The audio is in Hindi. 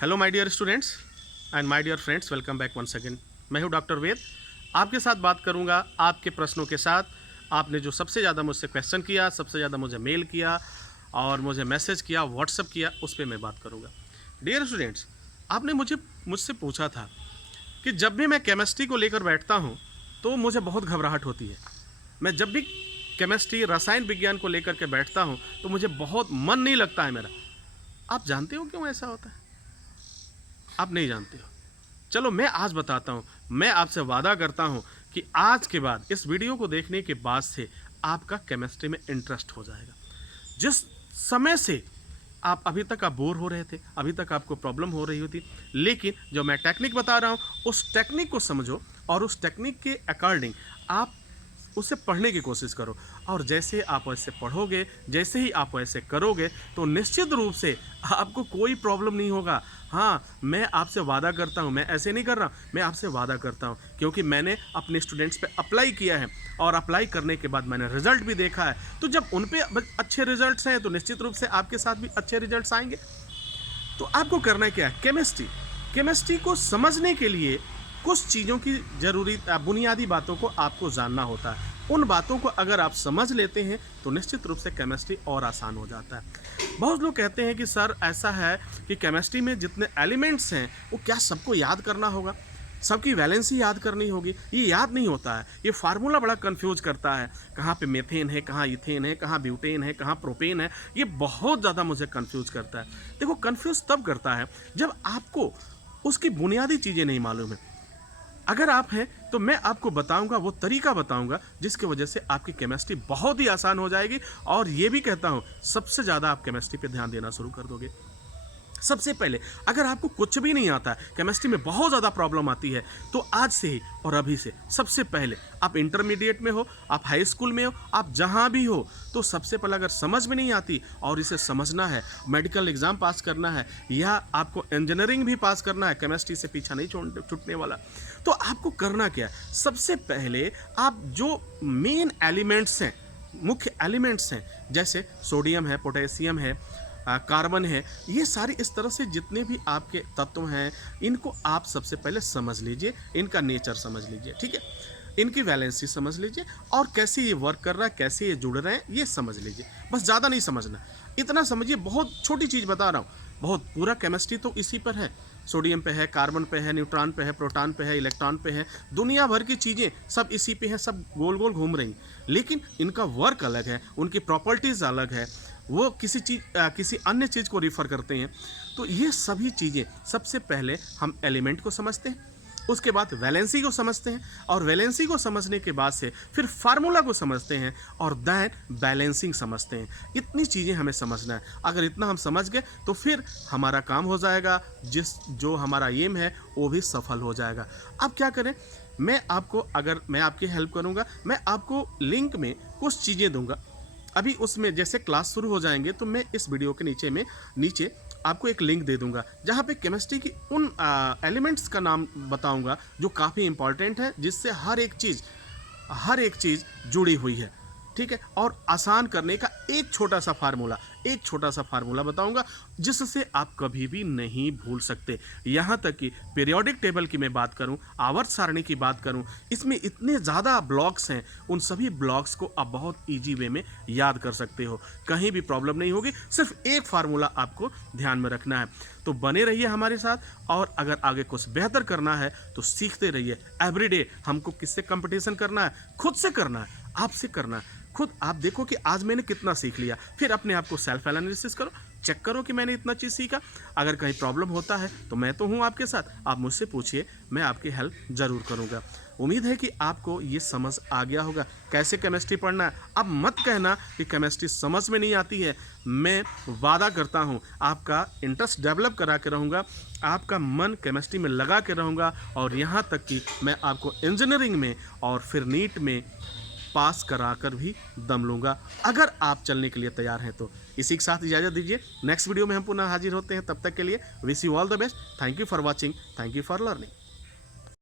Hello my dear students and my dear friends, welcome back once again. मैं हूं डॉक्टर वेद। आपके साथ बात करूंगा आपके प्रश्नों के साथ। आपने जो सबसे ज़्यादा मुझसे क्वेश्चन किया, सबसे ज़्यादा मुझे मेल किया और मुझे मैसेज किया, व्हाट्सअप किया, उस पर मैं बात करूंगा। डियर स्टूडेंट्स, आपने मुझसे पूछा था कि जब भी मैं केमिस्ट्री को लेकर बैठता हूँ तो मुझे बहुत घबराहट होती है। मैं जब भी केमिस्ट्री रसायन विज्ञान को लेकर के बैठता हूँ तो मुझे बहुत मन नहीं लगता है मेरा। आप जानते हो क्यों ऐसा होता है? आप नहीं जानते हो। चलो मैं आज बताता हूँ। मैं आपसे वादा करता हूँ कि आज के बाद, इस वीडियो को देखने के बाद से आपका केमिस्ट्री में इंटरेस्ट हो जाएगा। जिस समय से आप अभी तक आप बोर हो रहे थे, अभी तक आपको प्रॉब्लम हो रही होती, लेकिन जो मैं टेक्निक बता रहा हूँ उस टेक्निक को समझो और उस टेक्निक के अकॉर्डिंग आप उसे पढ़ने की कोशिश करो। और जैसे आप वैसे पढ़ोगे, जैसे ही आप वैसे करोगे तो निश्चित रूप से आपको कोई प्रॉब्लम नहीं होगा। हाँ, मैं आपसे वादा करता हूँ, मैं ऐसे नहीं कर रहा हूँ, मैं आपसे वादा करता हूँ क्योंकि मैंने अपने स्टूडेंट्स पे अप्लाई किया है और अप्लाई करने के बाद मैंने रिजल्ट भी देखा है। तो जब उन पे अच्छे रिजल्ट्स हैं तो निश्चित रूप से आपके साथ भी अच्छे रिजल्ट्स आएंगे। तो आपको करना क्या है? केमिस्ट्री को समझने के लिए कुछ चीज़ों की जरूरी बुनियादी बातों को आपको जानना होता है। उन बातों को अगर आप समझ लेते हैं तो निश्चित रूप से केमिस्ट्री और आसान हो जाता है। बहुत लोग कहते हैं कि सर ऐसा है कि केमिस्ट्री में जितने एलिमेंट्स हैं वो क्या सबको याद करना होगा, सबकी वैलेंसी याद करनी होगी? ये याद नहीं होता है। ये फार्मूला बड़ा कंफ्यूज करता है। कहाँ पे मेथेन है, कहाँ इथेन है, कहाँ ब्यूटेन है, कहाँ प्रोपेन है। ये बहुत ज़्यादा मुझे कंफ्यूज करता है। देखो, कंफ्यूज तब करता है जब आपको उसकी बुनियादी चीज़ें नहीं मालूम है। अगर आप हैं तो मैं आपको बताऊंगा, वो तरीका बताऊंगा जिसकी वजह से आपकी केमिस्ट्री बहुत ही आसान हो जाएगी। और ये भी कहता हूं, सबसे ज़्यादा आप केमिस्ट्री पे ध्यान देना शुरू कर दोगे। सबसे पहले, अगर आपको कुछ भी नहीं आता, केमिस्ट्री में बहुत ज़्यादा प्रॉब्लम आती है, तो आज से ही और अभी से सबसे पहले, आप इंटरमीडिएट में हो, आप हाई स्कूल में हो, आप जहाँ भी हो, तो सबसे पहले अगर समझ में नहीं आती और इसे समझना है, मेडिकल एग्ज़ाम पास करना है या आपको इंजीनियरिंग भी पास करना है, केमिस्ट्री से पीछा नहीं छूटने वाला, तो आपको करना क्या है? सबसे पहले आप जो मेन एलिमेंट्स हैं, मुख्य एलिमेंट्स हैं, जैसे सोडियम है, पोटेशियम है, कार्बन है, ये सारी इस तरह से जितने भी आपके तत्व हैं, इनको आप सबसे पहले समझ लीजिए, इनका नेचर समझ लीजिए, ठीक है? इनकी वैलेंसी समझ लीजिए और कैसे ये वर्क कर रहा है, कैसे ये जुड़ रहे हैं, ये समझ लीजिए। बस ज़्यादा नहीं समझना, इतना समझिए। बहुत छोटी चीज़ बता रहा हूँ, बहुत पूरा केमिस्ट्री तो इसी पर है। सोडियम पे है, कार्बन पे है, न्यूट्रॉन पे है, प्रोटॉन पे है, इलेक्ट्रॉन पे है, दुनिया भर की चीज़ें सब इसी पे हैं, सब गोल गोल घूम रही, लेकिन इनका वर्क अलग है, उनकी प्रॉपर्टीज़ अलग है, वो किसी अन्य चीज़ को रिफ़र करते हैं। तो ये सभी चीज़ें सबसे पहले हम एलिमेंट को समझते हैं, उसके बाद वैलेंसी को समझते हैं और वैलेंसी को समझने के बाद से फिर फार्मूला को समझते हैं और दैन बैलेंसिंग समझते हैं। इतनी चीज़ें हमें समझना है। अगर इतना हम समझ गए तो फिर हमारा काम हो जाएगा, जो हमारा एम है वो भी सफल हो जाएगा। अब क्या करें? मैं आपकी हेल्प करूँगा। मैं आपको लिंक में कुछ चीज़ें दूँगा। अभी उसमें जैसे क्लास शुरू हो जाएंगे तो मैं इस वीडियो के नीचे आपको एक लिंक दे दूंगा जहाँ पे केमिस्ट्री की उन एलिमेंट्स का नाम बताऊंगा जो काफ़ी इंपॉर्टेंट है, जिससे हर एक चीज़ जुड़ी हुई है, ठीक है? और आसान करने का एक छोटा सा फार्मूला बताऊंगा जिससे आप कभी भी नहीं भूल सकते। यहाँ तक कि पीरियोडिक टेबल की मैं बात करूँ, आवर्त सारणी की बात करूँ, इसमें इतने ज़्यादा ब्लॉक्स हैं, उन सभी ब्लॉक्स को आप बहुत ईजी वे में याद कर सकते हो। कहीं भी प्रॉब्लम नहीं होगी। सिर्फ एक फार्मूला आपको ध्यान में रखना है। तो बने रहिए हमारे साथ और अगर आगे कुछ बेहतर करना है तो सीखते रहिए। एवरीडे हमको किससे कंपटीशन करना है? खुद से करना है, आपसे करना है। खुद आप देखो कि आज मैंने कितना सीख लिया, फिर अपने आप को सेल्फ एनालिसिस करो, चेक करो कि मैंने इतना चीज़ सीखा। अगर कहीं प्रॉब्लम होता है तो मैं तो हूँ आपके साथ, आप मुझसे पूछिए, मैं आपकी हेल्प ज़रूर करूँगा। उम्मीद है कि आपको ये समझ आ गया होगा कैसे केमिस्ट्री पढ़ना है। अब मत कहना कि केमिस्ट्री समझ में नहीं आती है। मैं वादा करता हूँ आपका इंटरेस्ट डेवलप करा के रहूँगा, आपका मन केमिस्ट्री में लगा के रहूँगा और यहाँ तक कि मैं आपको इंजीनियरिंग में और फिर नीट में पास कराकर भी दम लूँगा, अगर आप चलने के लिए तैयार हैं तो। इसी के साथ इजाज़त दीजिए। नेक्स्ट वीडियो में हम पुनः हाजिर होते हैं। तब तक के लिए wish you all the best. Thank you for watching, thank you for learning.